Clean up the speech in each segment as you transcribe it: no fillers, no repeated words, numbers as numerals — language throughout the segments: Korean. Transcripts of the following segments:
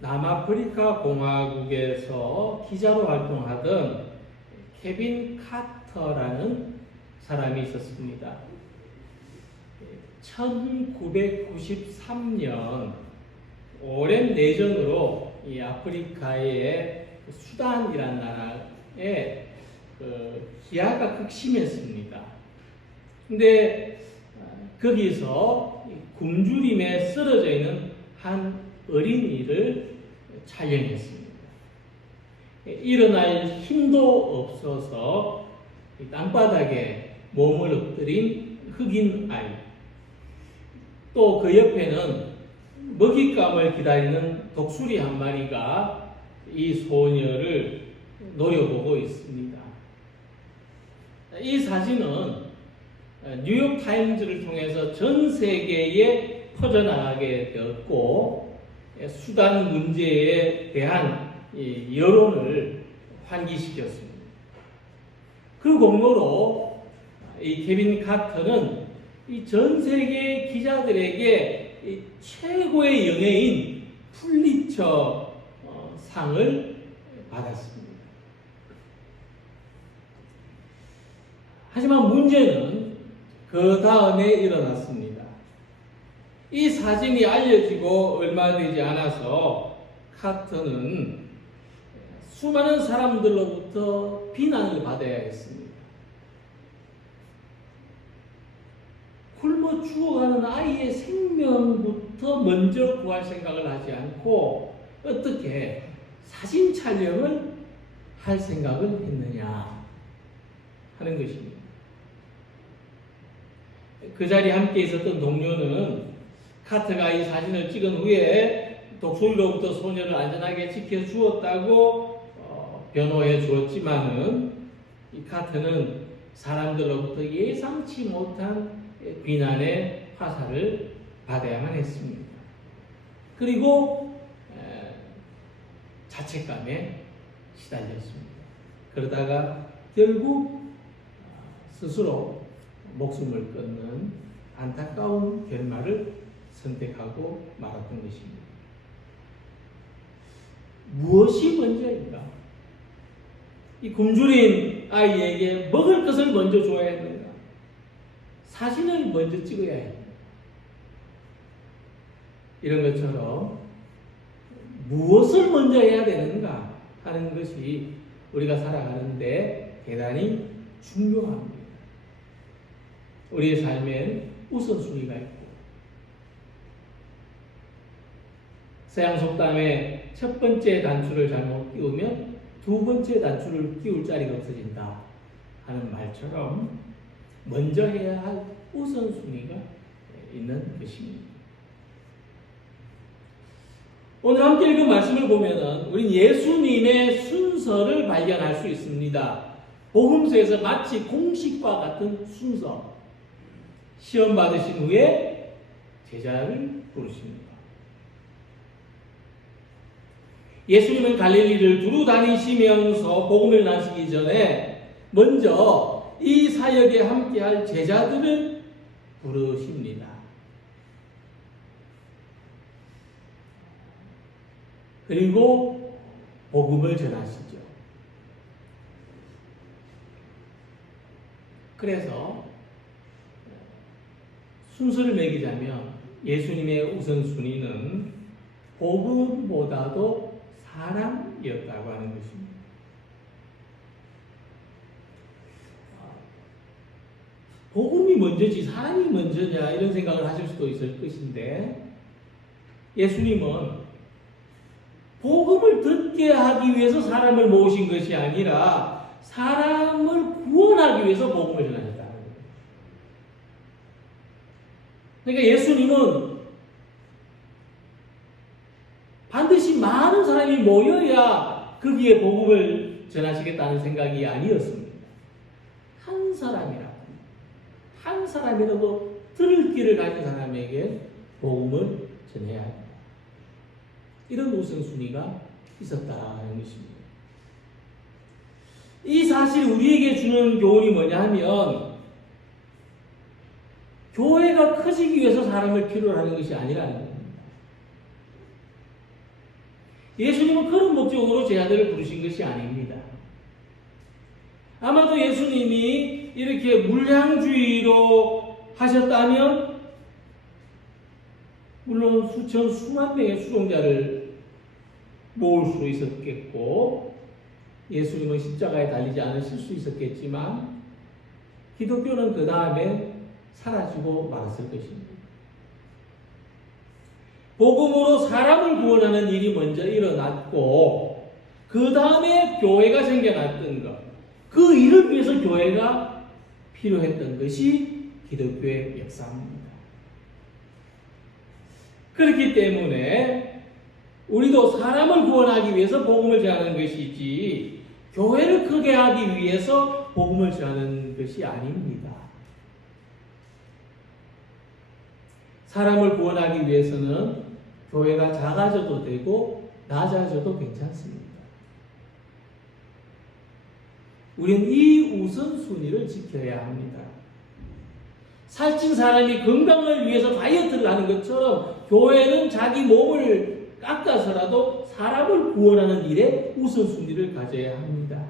남아프리카 공화국에서 기자로 활동하던 케빈 카터라는 사람이 있었습니다. 1993년 오랜 내전으로 이 아프리카의 수단이라는 나라에 기아가 극심했습니다. 근데 거기서 굶주림에 쓰러져 있는 한 어린이를 촬영했습니다. 일어날 힘도 없어서 땅바닥에 몸을 엎드린 흑인 아이, 또 그 옆에는 먹잇감을 기다리는 독수리 한 마리가 이 소녀를 노려보고 있습니다. 이 사진은 뉴욕타임즈를 통해서 전 세계에 퍼져나가게 되었고, 수단 문제에 대한 여론을 환기시켰습니다. 그 공로로 이 케빈 카터는 이 전 세계 기자들에게 최고의 영예인 풀리처 상을 받았습니다. 하지만 문제는 그 다음에 일어났습니다. 이 사진이 알려지고 얼마 되지 않아서 카터는 수많은 사람들로부터 비난을 받아야 했습니다. 굶어 죽어가는 아이의 생명부터 먼저 구할 생각을 하지 않고 어떻게 사진 촬영을 할 생각을 했느냐 하는 것입니다. 그 자리에 함께 있었던 동료는 카터가 이 사진을 찍은 후에 독수리로부터 소녀를 안전하게 지켜주었다고 변호해 주었지만은 이 카터는 사람들로부터 예상치 못한 비난의 화살을 받아야만 했습니다. 그리고 자책감에 시달렸습니다. 그러다가 결국 스스로 목숨을 끊는 안타까운 결말을 선택하고 말았던 것입니다. 무엇이 먼저인가? 이 굶주린 아이에게 먹을 것을 먼저 줘야 했는가? 사진을 먼저 찍어야 했는가? 이런 것처럼 무엇을 먼저 해야 되는가 하는 것이 우리가 살아가는데 대단히 중요합니다. 우리의 삶엔 우선순위가 있고, 서양 속담에 첫 번째 단추를 잘못 끼우면 두 번째 단추를 끼울 자리가 없어진다 하는 말처럼 먼저 해야 할 우선순위가 있는 것입니다. 오늘 함께 읽은 말씀을 보면은 우린 예수님의 순서를 발견할 수 있습니다. 복음서에서 마치 공식과 같은 순서. 시험 받으신 후에 제자를 부르십니다. 예수님은 갈릴리를 두루 다니시면서 복음을 나시기 전에 먼저 이 사역에 함께할 제자들을 부르십니다. 그리고 복음을 전하시죠. 그래서 순서를 매기자면 예수님의 우선순위는 복음보다도 사람이었다고 하는 것입니다. 복음이 먼저지 사람이 먼저냐 이런 생각을 하실 수도 있을 것인데, 예수님은 복음을 듣게 하기 위해서 사람을 모으신 것이 아니라 사람을 구원하기 위해서 복음을 전하셨다는 거예요. 그러니까 예수님은 반드시 많은 사람이 모여야 거기에 복음을 전하시겠다는 생각이 아니었습니다. 한 사람이라도 들을 길을 가진 사람에게 복음을 전해야 합니다. 이런 우선순위가 있었다는 것입니다. 이 사실이 우리에게 주는 교훈이 뭐냐 하면, 교회가 커지기 위해서 사람을 필요로 하는 것이 아니라는 겁니다. 예수님은 그런 목적으로 제자들을 부르신 것이 아닙니다. 아마도 예수님이 이렇게 물량주의로 하셨다면 물론 수천 수만 명의 수종자를 모을 수 있었겠고 예수님은 십자가에 달리지 않으실 수 있었겠지만 기독교는 그 다음에 사라지고 말았을 것입니다. 복음으로 사람을 구원하는 일이 먼저 일어났고 그 다음에 교회가 생겨났던 것, 그 일을 위해서 교회가 필요했던 것이 기독교의 역사입니다. 그렇기 때문에 우리도 사람을 구원하기 위해서 복음을 전하는 것이지 교회를 크게 하기 위해서 복음을 전하는 것이 아닙니다. 사람을 구원하기 위해서는 교회가 작아져도 되고 낮아져도 괜찮습니다. 우리는 이 우선순위를 지켜야 합니다. 살찐 사람이 건강을 위해서 다이어트를 하는 것처럼 교회는 자기 몸을 깎아서라도 사람을 구원하는 일에 우선순위를 가져야 합니다.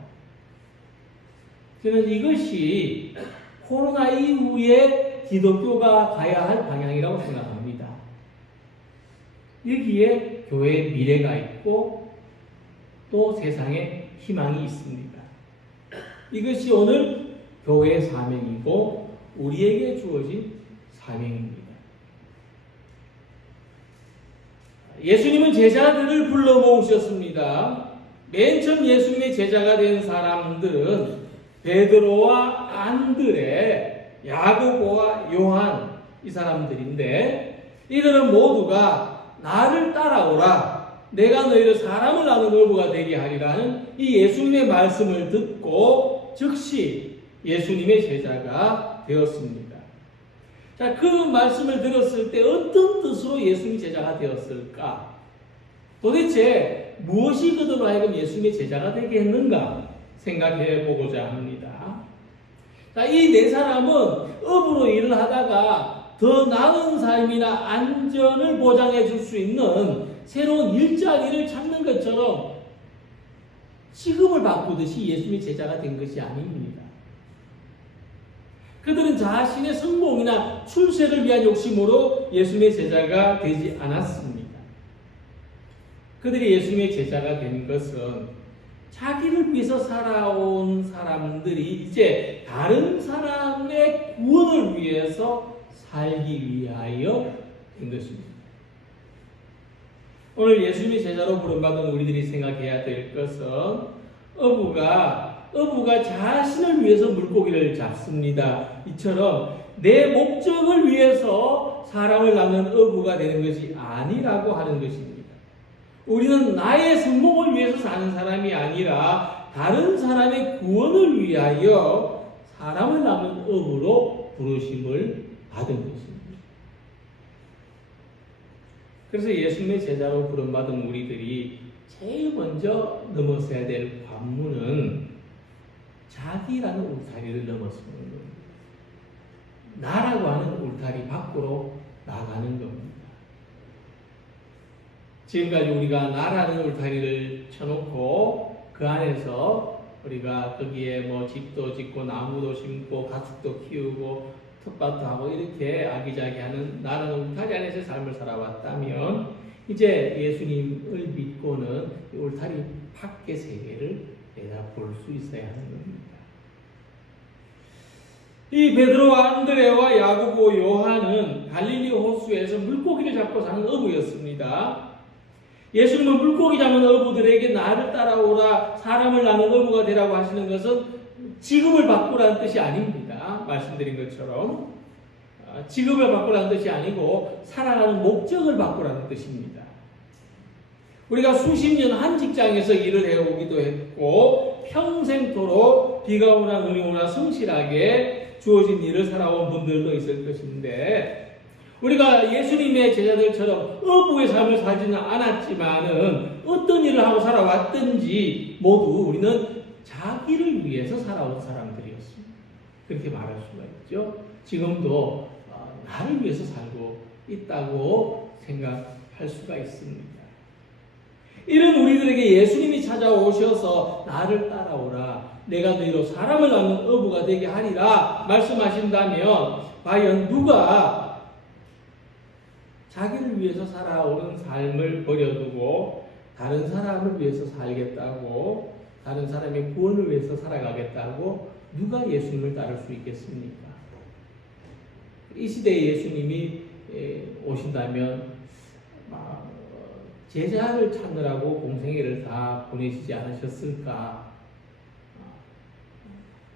저는 이것이 코로나 이후에 기독교가 가야 할 방향이라고 생각합니다. 여기에 교회의 미래가 있고 또 세상에 희망이 있습니다. 이것이 오늘 교회의 사명이고 우리에게 주어진 사명입니다. 예수님은 제자들을 불러 모으셨습니다. 맨 처음 예수님의 제자가 된 사람들은 베드로와 안드레, 야고보와 요한 이 사람들인데 이들은 모두가 나를 따라오라 내가 너희를 사람을 나누는 어부가 되게 하리라는 이 예수님의 말씀을 듣고 즉시 예수님의 제자가 되었습니다. 자, 그 말씀을 들었을 때 어떤 뜻으로 예수님이 제자가 되었을까? 도대체 무엇이 그들로 하여금 예수님의 제자가 되게 했는가 생각해 보고자 합니다. 자, 이 네 사람은 업으로 일을 하다가 더 나은 삶이나 안전을 보장해 줄 수 있는 새로운 일자리를 찾는 것처럼 시급을 바꾸듯이 예수님의 제자가 된 것이 아닙니다. 그들은 자신의 성공이나 출세를 위한 욕심으로 예수님의 제자가 되지 않았습니다. 그들이 예수님의 제자가 된 것은 자기를 위해서 살아온 사람들이 이제 다른 사람의 구원을 위해서 살기 위하여 된 것입니다. 오늘 예수님의 제자로 부름받은 우리들이 생각해야 될 것은 어부가 자신을 위해서 물고기를 잡습니다. 이처럼 내 목적을 위해서 사람을 낳는 어부가 되는 것이 아니라고 하는 것입니다. 우리는 나의 성공을 위해서 사는 사람이 아니라 다른 사람의 구원을 위하여 사람을 낳는 어부로 부르심을 받은 것입니다. 그래서 예수님의 제자로 부름받은 우리들이 제일 먼저 넘어서야 될 관문은 자기라는 울타리를 넘어서는 겁니다. 나라고 하는 울타리 밖으로 나가는 겁니다. 지금까지 우리가 나라는 울타리를 쳐놓고 그 안에서 우리가 거기에 뭐 집도 짓고 나무도 심고 가축도 키우고 텃밭하고 이렇게 아기자기하는 나라는 울타리 안에서 삶을 살아왔다면 이제 예수님을 믿고는 이 울타리 밖의 세계를 내다볼 수 있어야 하는 겁니다. 이 베드로와 안드레와 야고보 요한은 갈릴리 호수에서 물고기를 잡고 사는 어부였습니다. 예수님은 물고기 잡는 어부들에게 나를 따라오라 사람을 낳는 어부가 되라고 하시는 것은 직업을 바꾸라는 뜻이 아닙니다. 말씀드린 것처럼 직업을 바꾸라는 뜻이 아니고 살아가는 목적을 바꾸라는 뜻입니다. 우리가 수십 년 한 직장에서 일을 해오기도 했고 평생토록 비가 오나 눈이 오나 성실하게 주어진 일을 살아온 분들도 있을 것인데 우리가 예수님의 제자들처럼 어부의 삶을 살지는 않았지만은 어떤 일을 하고 살아왔든지 모두 우리는 자기를 위해서 살아온 사람들이었습니다. 그렇게 말할 수가 있죠. 지금도 나를 위해서 살고 있다고 생각할 수가 있습니다. 이런 우리들에게 예수님이 찾아오셔서 나를 따라오라, 내가 너희로 사람을 낳는 어부가 되게 하리라 말씀하신다면 과연 누가 자기를 위해서 살아오는 삶을 버려두고 다른 사람을 위해서 살겠다고, 다른 사람의 구원을 위해서 살아가겠다고 누가 예수님을 따를 수 있겠습니까? 이 시대에 예수님이 오신다면 제자를 찾느라고 공생애를 다 보내시지 않으셨을까?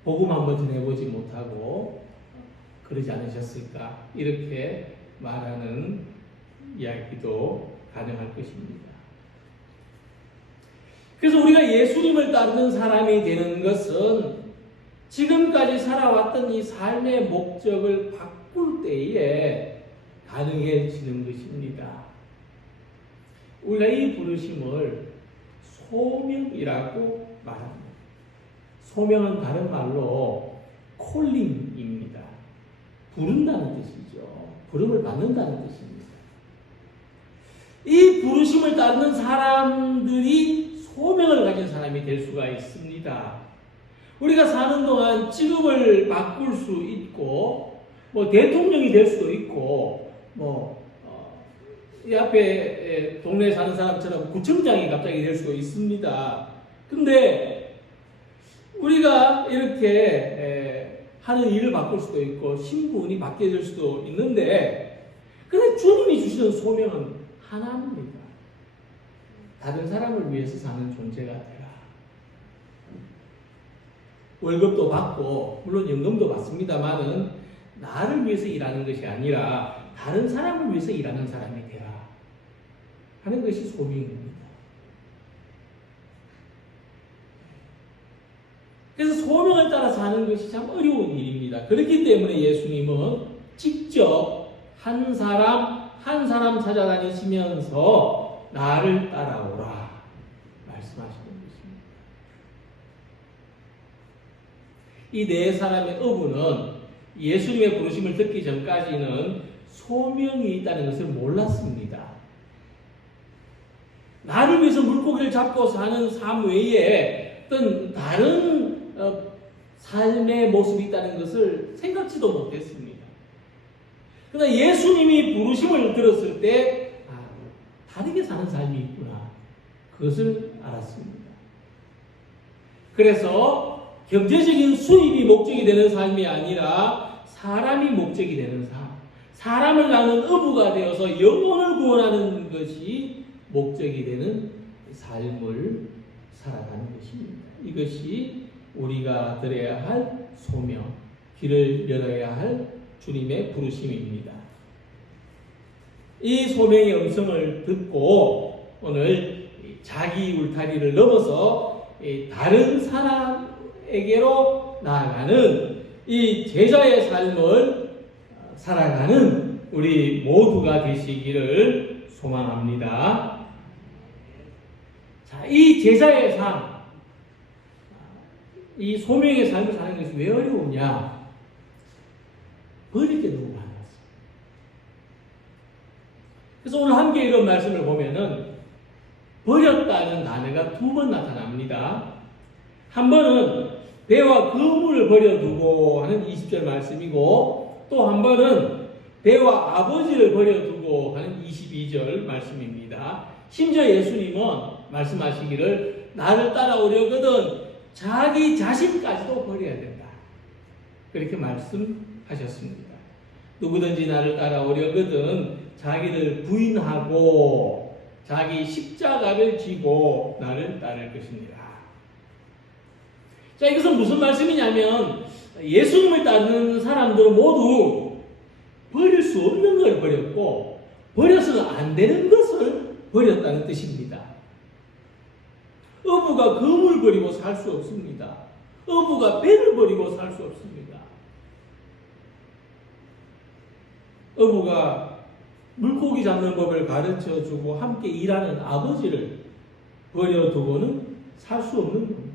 복음 한번 전해보지 못하고 그러지 않으셨을까? 이렇게 말하는 이야기도 가능할 것입니다. 그래서 우리가 예수님을 따르는 사람이 되는 것은 지금까지 살아왔던 이 삶의 목적을 바꿀 때에 가능해지는 것입니다. 우리가 이 부르심을 소명이라고 말합니다. 소명은 다른 말로 콜링입니다. 부른다는 뜻이죠. 부름을 받는다는 뜻입니다. 이 부르심을 따르는 사람들이 소명을 가진 사람이 될 수가 있습니다. 우리가 사는 동안 직업을 바꿀 수 있고, 대통령이 될 수도 있고, 이 앞에 동네에 사는 사람처럼 구청장이 갑자기 될 수도 있습니다. 근데 우리가 이렇게 하는 일을 바꿀 수도 있고 신분이 바뀌어질 수도 있는데, 근데 주님이 주시는 소명은 하나입니다. 다른 사람을 위해서 사는 존재가 되라. 월급도 받고 물론 연금도 받습니다만은 나를 위해서 일하는 것이 아니라 다른 사람을 위해서 일하는 사람이 되라 하는 것이 소명입니다. 그래서 소명을 따라 사는 것이 참 어려운 일입니다. 그렇기 때문에 예수님은 직접 한 사람 한 사람 찾아다니시면서 나를 따라오라 말씀하시는 것입니다. 이 네 사람의 어부는 예수님의 부르심을 듣기 전까지는 소명이 있다는 것을 몰랐습니다. 나를 위해서 물고기를 잡고 사는 삶 외에 어떤 다른 삶의 모습이 있다는 것을 생각지도 못했습니다. 그러나 예수님이 부르심을 들었을 때 다르게 사는 삶이 있구나, 그것을 알았습니다. 그래서 경제적인 수입이 목적이 되는 삶이 아니라 사람이 목적이 되는 삶, 사람을 낳는 어부가 되어서 영혼을 구원하는 것이 목적이 되는 삶을 살아가는 것입니다. 이것이 우리가 들어야 할 소명, 길을 열어야 할 주님의 부르심입니다. 이 소명의 음성을 듣고 오늘 자기 울타리를 넘어서 다른 사람에게로 나아가는 이 제자의 삶을 살아가는 우리 모두가 되시기를 소망합니다. 자, 이 제자의 삶, 이 소명의 삶을 사는 것이 왜 어려우냐? 버릴 게 너무 많았어요. 그래서 오늘 함께 이런 말씀을 보면은 버렸다는 단어가 두 번 나타납니다. 한 번은 배와 그물을 버려두고 하는 20절 말씀이고, 또 한 번은 배와 아버지를 버려두고 하는 22절 말씀입니다. 심지어 예수님은 말씀하시기를 나를 따라오려거든 자기 자신까지도 버려야 된다, 그렇게 말씀하셨습니다. 누구든지 나를 따라오려거든 자기를 부인하고 자기 십자가를 지고 나를 따를 것입니다. 자, 이것은 무슨 말씀이냐면 예수님을 따르는 사람들은 모두 버릴 수 없는 걸 버렸고 버려서는 안 되는 것을 버렸다는 뜻입니다. 어부가 금을 버리고 살 수 없습니다. 어부가 배를 버리고 살 수 없습니다. 어부가 물고기 잡는 법을 가르쳐주고 함께 일하는 아버지를 버려두고는 살 수 없는 겁니다.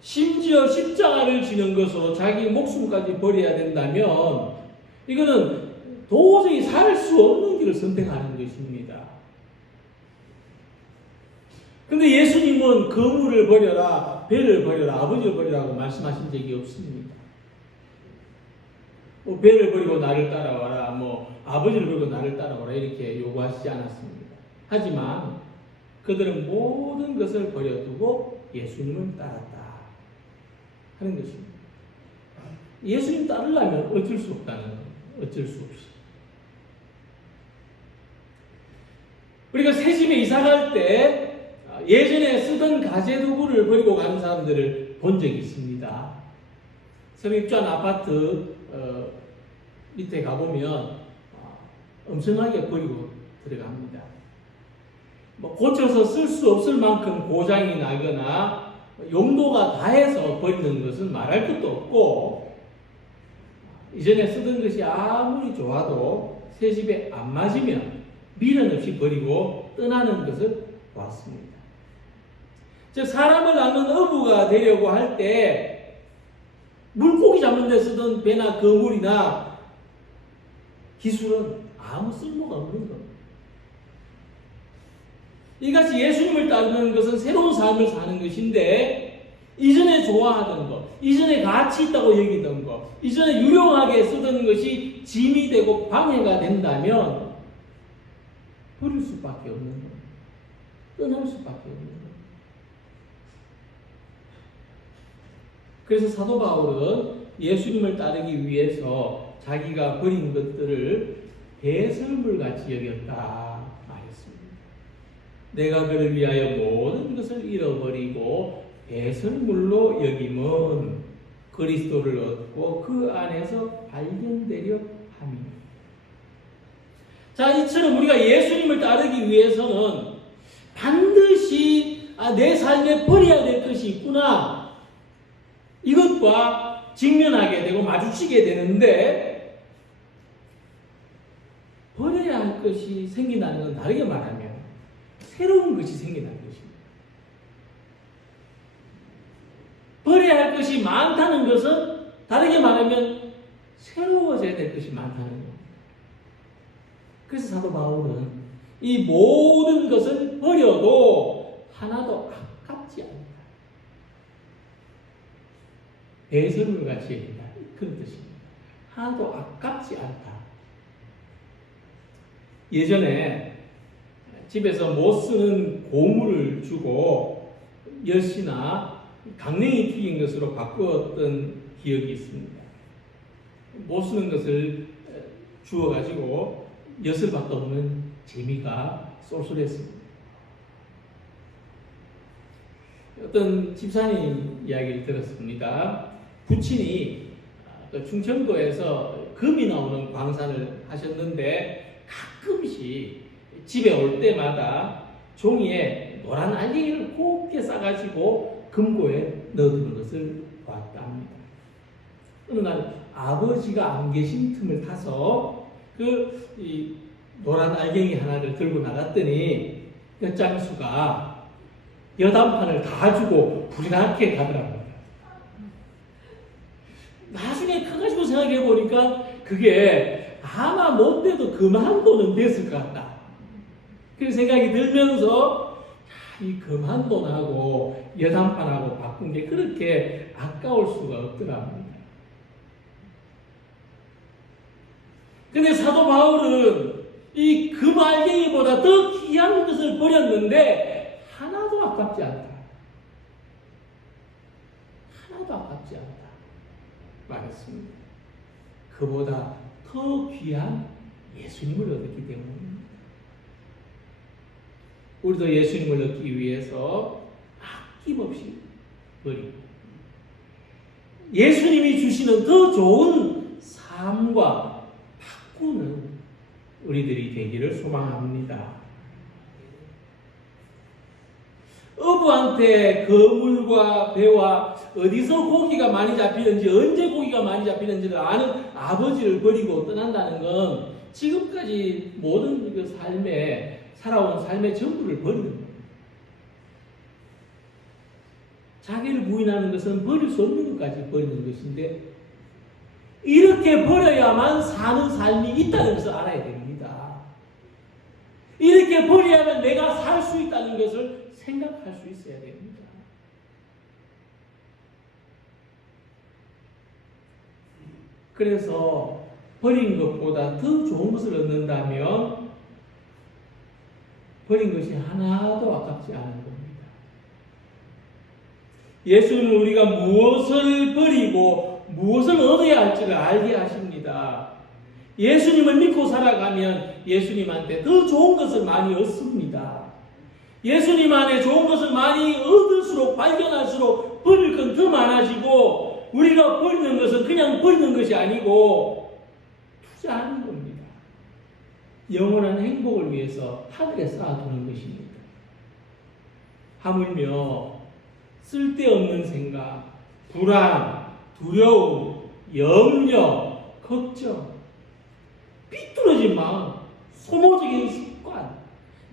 심지어 십자가를 지는 것으로 자기 목숨까지 버려야 된다면 이거는 도저히 살 수 없는 길을 선택하는 것입니다. 근데 예수님은 거물을 버려라, 배를 버려라, 아버지를 버리라고 말씀하신 적이 없습니다. 뭐 배를 버리고 나를 따라와라, 뭐 아버지를 버리고 나를 따라와라 이렇게 요구하시지 않았습니다. 하지만 그들은 모든 것을 버려두고 예수님을 따랐다 하는 것입니다. 예수님 따르려면 어쩔 수 없다는 거예요. 어쩔 수 없이. 우리가 새 집에 이사 갈 때 예전에 쓰던 가재도구를 버리고 가는 사람들을 본 적이 있습니다. 새로 입주한 아파트 밑에 가보면 엄청나게 버리고 들어갑니다. 뭐 고쳐서 쓸 수 없을 만큼 고장이 나거나 용도가 다해서 버리는 것은 말할 것도 없고, 이전에 쓰던 것이 아무리 좋아도 새 집에 안 맞으면 미련 없이 버리고 떠나는 것을 보았습니다. 즉 사람을 낳는 어부가 되려고 할 때 물고기 잡는 데 쓰던 배나 거물이나 기술은 아무 쓸모가 없는 겁니다. 이같이 예수님을 따르는 것은 새로운 삶을 사는 것인데, 이전에 좋아하던 것, 이전에 가치 있다고 여기던 것, 이전에 유용하게 쓰던 것이 짐이 되고 방해가 된다면 버릴 수밖에 없는 겁니다. 떠날 수밖에 없는 겁니다. 그래서 사도 바울은 예수님을 따르기 위해서 자기가 버린 것들을 배설물같이 여겼다 말했습니다. 내가 그를 위하여 모든 것을 잃어버리고 배설물로 여김은 그리스도를 얻고 그 안에서 발견되려 함이니라. 자, 이처럼 우리가 예수님을 따르기 위해서는 반드시 내 삶에 버려야 될 것이 있구나, 이것과 직면하게 되고 마주치게 되는데, 버려야 할 것이 생긴다는 건 다르게 말하면 새로운 것이 생긴다는 것입니다. 버려야 할 것이 많다는 것은 다르게 말하면 새로워져야 될 것이 많다는 겁니다. 그래서 사도 바울은 이 모든 것을 버려도 하나도 아깝지 않다, 배설물같이 여긴다, 그런 뜻입니다. 하나도 아깝지 않다. 예전에 집에서 못 쓰는 고물을 주고 엿이나 강냉이 튀긴 것으로 바꾸었던 기억이 있습니다. 못 쓰는 것을 주어가지고 엿을 바꿔보는 재미가 쏠쏠했습니다. 어떤 집사님 이야기를 들었습니다. 부친이 충청도에서 금이 나오는 광산을 하셨는데 가끔씩 집에 올 때마다 종이에 노란 알갱이를 곱게 싸가지고 금고에 넣어두는 것을 보았다 합니다. 어느 날 아버지가 안 계신 틈을 타서 이 노란 알갱이 하나를 들고 나갔더니 엿장수가 엿 한 판을 다 주고 불이 나게 가더라고요. 나중에 커가지고 생각해 보니까 그게 아마 못돼도 금 한 돈은 됐을 것 같다, 그런 생각이 들면서 이 금 한 돈하고 엿 한 판하고 바꾼 게 그렇게 아까울 수가 없더랍니다. 근데 사도 바울은 이 금 알갱이보다 더 귀한 것을 버렸는데 하나도 아깝지 않다, 하나도 아깝지 않다 말했습니다. 그보다 더 귀한 예수님을 얻었기 때문입니다. 우리도 예수님을 얻기 위해서 아낌없이 버리고 예수님이 주시는 더 좋은 삶과 바꾸는 우리들이 되기를 소망합니다. 어부한테 거물과 배와 어디서 고기가 많이 잡히는지, 언제 고기가 많이 잡히는지를 아는 아버지를 버리고 떠난다는 건 지금까지 모든 그 살아온 삶의 전부를 버리는 겁니다. 자기를 부인하는 것은 버릴 수 없는 것까지 버리는 것인데, 이렇게 버려야만 사는 삶이 있다는 것을 알아야 됩니다. 이렇게 버려야만 내가 살 수 있다는 것을 생각할 수 있어야 됩니다. 그래서 버린 것보다 더 좋은 것을 얻는다면 버린 것이 하나도 아깝지 않은 겁니다. 예수는 우리가 무엇을 버리고 무엇을 얻어야 할지를 알게 하십니다. 예수님을 믿고 살아가면 예수님한테 더 좋은 것을 많이 얻습니다. 예수님 안에 좋은 것을 많이 얻을수록 발견할수록 버릴 건 더 많아지고 우리가 버리는 것은 그냥 버리는 것이 아니고 투자하는 겁니다. 영원한 행복을 위해서 하늘에 쌓아두는 것입니다. 하물며 쓸데없는 생각, 불안, 두려움, 염려, 걱정, 삐뚤어진 마음, 소모적인 습관,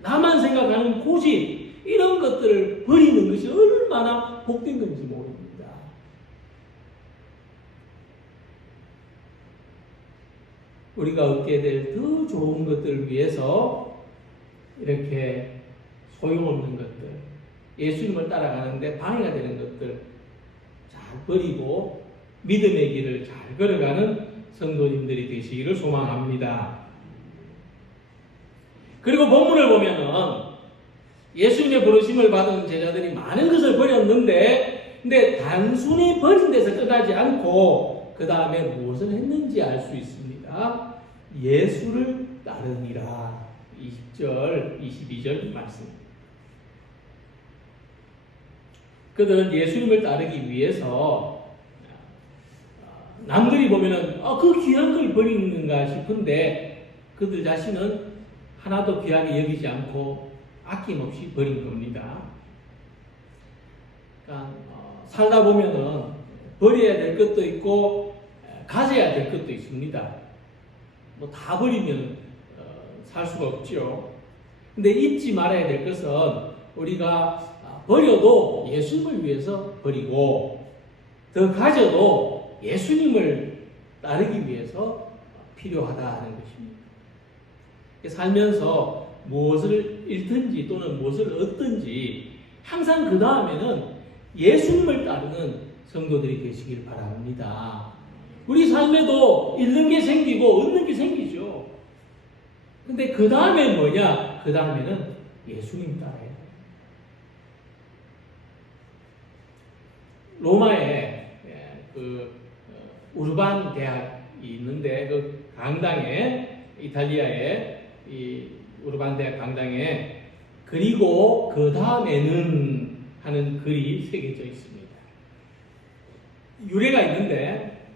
나만 생각하는 고집, 이런 것들을 버리는 것이 얼마나 복된 건지 모릅니다. 우리가 얻게 될 더 좋은 것들을 위해서 이렇게 소용없는 것들, 예수님을 따라가는데 방해가 되는 것들 잘 버리고 믿음의 길을 잘 걸어가는 성도님들이 되시기를 소망합니다. 그리고 본문을 보면은 예수님의 부르심을 받은 제자들이 많은 것을 버렸는데, 근데 단순히 버린 데서 끝나지 않고 그 다음에 무엇을 했는지 알 수 있습니다. 예수를 따르니라. 20절, 22절 말씀. 그들은 예수님을 따르기 위해서 남들이 보면은 그 귀한 걸 버리는가 싶은데 그들 자신은 하나도 귀하게 여기지 않고 아낌없이 버린 겁니다. 그러니까 살다 보면은 버려야 될 것도 있고 가져야 될 것도 있습니다. 뭐 다 버리면 살 수가 없죠. 근데 잊지 말아야 될 것은 우리가 버려도 예수님을 위해서 버리고 더 가져도 예수님을 따르기 위해서 필요하다 하는 것입니다. 살면서 무엇을 잃든지 또는 무엇을 얻든지 항상 그 다음에는 예수님을 따르는 성도들이 되시길 바랍니다. 우리 삶에도 잃는 게 생기고 얻는 게 생기죠. 근데 그 다음에 뭐냐? 그 다음에는 예수님 따라야 돼요. 로마에 우르반 대학이 있는데 그 강당에 이탈리아에 이 우르반 대학 강당에 그리고 그 다음에는 하는 글이 새겨져 있습니다. 유래가 있는데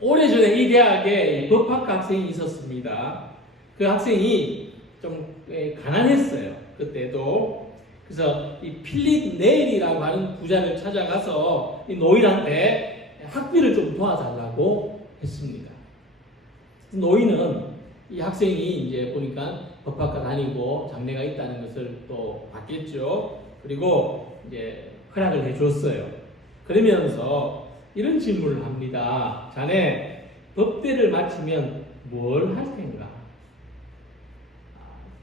오래전에 이 대학에 법학 학생이 있었습니다. 그 학생이 좀 가난했어요. 그때도. 그래서 이 필립 네일이라고 하는 부자를 찾아가서 이 노인한테 학비를 좀 도와달라고 했습니다. 노인은 이 학생이 이제 보니까 법학과 다니고 장래가 있다는 것을 또 봤겠죠. 그리고 이제 허락을 해줬어요. 그러면서 이런 질문을 합니다. 자네 법대를 마치면 뭘 할 텐가?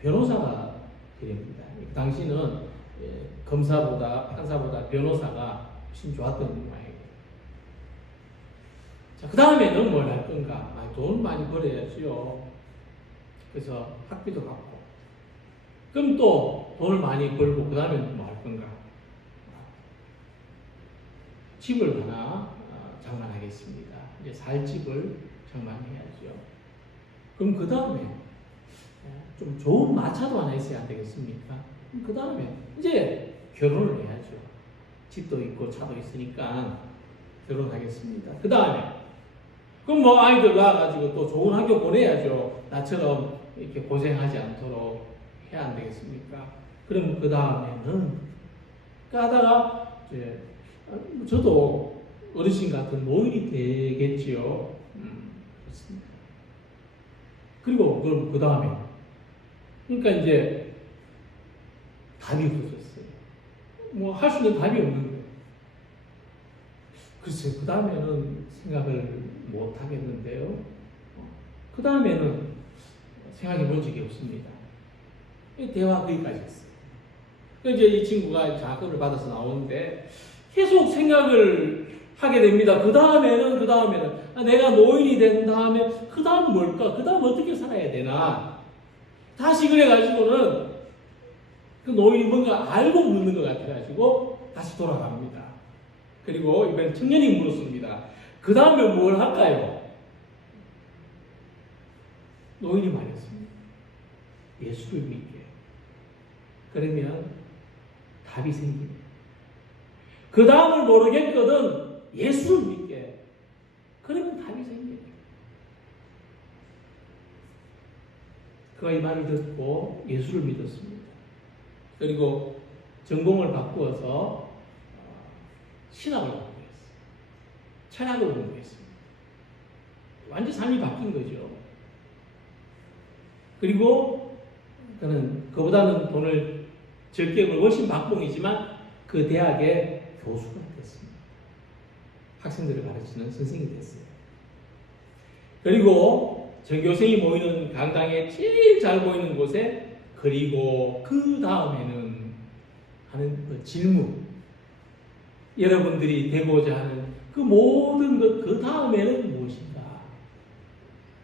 변호사가 되렵니다. 그 당시는 검사보다 판사보다 변호사가 훨씬 좋았던 모양이에요. 자, 그 다음에는 뭘 할 건가? 돈 많이 벌어야죠. 그래서 학비도 갚고. 그럼 또 돈을 많이 벌고 그 다음에는 뭐 할 건가? 집을 하나 장만하겠습니다. 이제 살 집을 장만해야죠. 그럼 그 다음에 좀 좋은 마차도 하나 있어야 안 되겠습니까? 그럼 그 다음에 이제 결혼을 해야죠. 집도 있고 차도 있으니까 결혼하겠습니다. 그 다음에 그럼 뭐 아이들 낳아가지고 또 좋은 학교 보내야죠. 나처럼 이렇게 고생하지 않도록 해야 안 되겠습니까? 그럼 그 다음에는 하다가 이제 저도 어르신 같은 노인이 되겠지요. 그렇습니다. 그리고 그럼 그 다음에 그러니까 이제 답이 없어졌어요. 뭐 할 수 있는 답이 없는 거예요. 글쎄 그 다음에는 생각을 못 하겠는데요. 그 다음에는 생각해 본 적이 없습니다. 대화 거기까지 했어요. 이제 이 친구가 장학금을 받아서 나오는데 계속 생각을 하게 됩니다. 그 다음에는 내가 노인이 된 다음에 그 다음 뭘까? 그 다음 어떻게 살아야 되나? 다시 그래가지고는 그 노인이 뭔가 알고 묻는 것 같아가지고 다시 돌아갑니다. 그리고 이번엔 청년이 물었습니다. 그 다음에 뭘 할까요? 노인이 말했습니다. 예수를 믿게. 그러면 답이 생깁니다. 그 다음을 모르겠거든 예수를 믿게. 그러면 답이 생겨요. 그가 이 말을 듣고 예수를 믿었습니다. 그리고 전공을 바꾸어서 신학을 공부했어요. 철학을 공부했습니다. 완전 삶이 바뀐 거죠. 그리고 그는 그보다는 돈을 적게 벌고 훨씬 박봉이지만 그 대학의 교수가 됐습니다. 학생들을 가르치는 선생님이 됐어요. 그리고 전교생이 모이는 강당에 제일 잘 보이는 곳에 그리고 그 다음에는 하는 그 질문, 여러분들이 되고자 하는 그 모든 것 그 다음에는 무엇인가,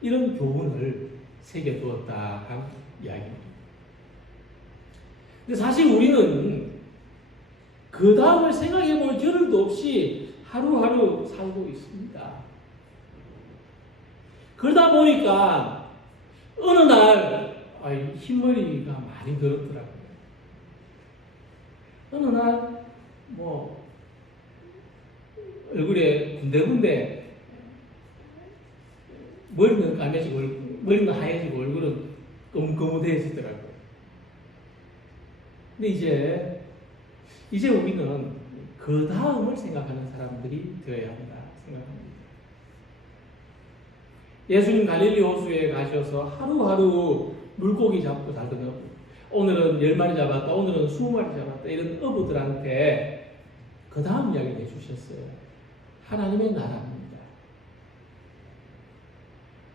이런 교훈을 새겨두었다 한 이야기입니다. 근데 사실 우리는 그 다음을 생각해 볼 겨를도 없이 하루하루 살고 있습니다. 그러다 보니까 어느 날 흰머리가 많이 들었더라고요. 어느 날 얼굴에 군데군데 머리는 까매지고 머리는 하얘지고 얼굴은 거뭇거뭇해지더라고요. 근데 이제 우리는 그 다음을 생각하는 사람들이 되어야 한다 생각합니다. 예수님 갈릴리 호수에 가셔서 하루하루 물고기 잡고 살던 어부, 오늘은 10마리 잡았다, 오늘은 20마리 잡았다, 이런 어부들한테 그 다음 이야기를 해주셨어요. 하나님의 나라입니다.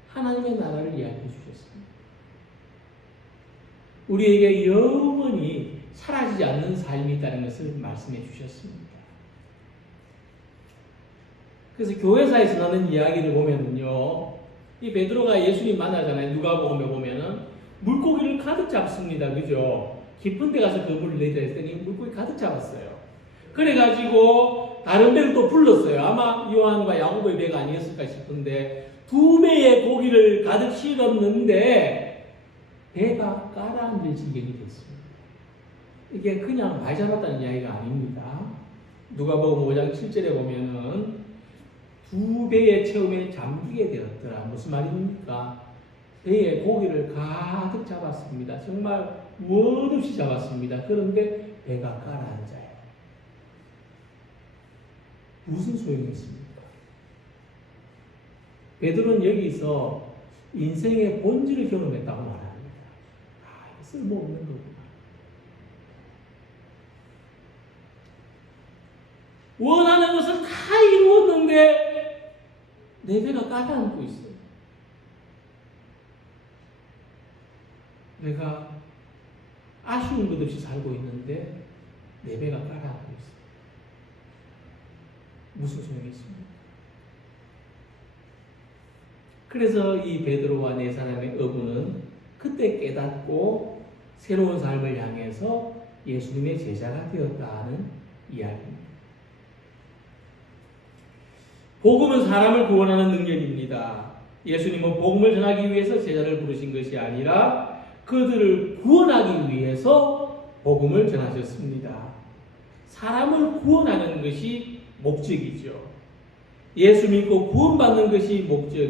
하나님의 나라를 이야기해 주셨습니다. 우리에게 영원히 사라지지 않는 삶이 있다는 것을 말씀해 주셨습니다. 그래서 교회사에서 나는 이야기를 보면은요, 이 베드로가 예수님 만나잖아요. 누가복음에 보면은 물고기를 가득 잡습니다. 그죠? 깊은 데 가서 그물을 내자 했더니 물고기 가득 잡았어요. 그래가지고 다른 배를 또 불렀어요. 아마 요한과 야고보의 배가 아니었을까 싶은데 2배의 고기를 가득 실었는데 배가 가라앉을 지경이 됐습니다. 이게 그냥 말 잡았다는 이야기가 아닙니다. 누가복음 5장 7절에 보면은 2배의 체험에 잠기게 되었더라. 무슨 말입니까? 배에 고기를 가득 잡았습니다. 정말 무엇 없이 잡았습니다. 그런데 배가 가라앉아요. 무슨 소용이 있습니까? 베드로는 여기서 인생의 본질을 경험했다고 말합니다. 쓸모없는 거구나. 원하는 것을 다 이루었는데 내 배가 가라앉고 있어요. 내가 아쉬운 것 없이 살고 있는데 내 배가 가라앉고 있어요. 무슨 소용이 있습니까? 그래서 이 베드로와 네 사람의 어부는 그때 깨닫고 새로운 삶을 향해서 예수님의 제자가 되었다 하는 이야기입니다. 복음은 사람을 구원하는 능력입니다. 예수님은 복음을 전하기 위해서 제자를 부르신 것이 아니라 그들을 구원하기 위해서 복음을 전하셨습니다. 사람을 구원하는 것이 목적이죠. 예수 믿고 구원받는 것이 목적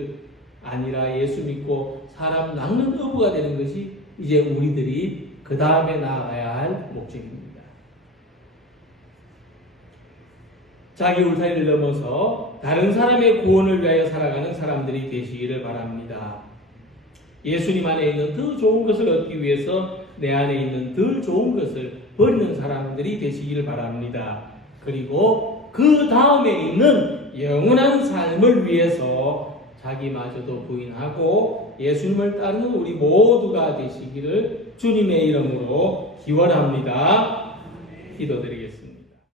아니라 예수 믿고 사람 낚는 어부가 되는 것이 이제 우리들이 그 다음에 나아가야 할 목적입니다. 자기 울타리를 넘어서 다른 사람의 구원을 위하여 살아가는 사람들이 되시기를 바랍니다. 예수님 안에 있는 더 좋은 것을 얻기 위해서 내 안에 있는 더 좋은 것을 버리는 사람들이 되시기를 바랍니다. 그리고 그 다음에 있는 영원한 삶을 위해서 자기마저도 부인하고 예수님을 따르는 우리 모두가 되시기를 주님의 이름으로 기원합니다. 기도드리겠습니다.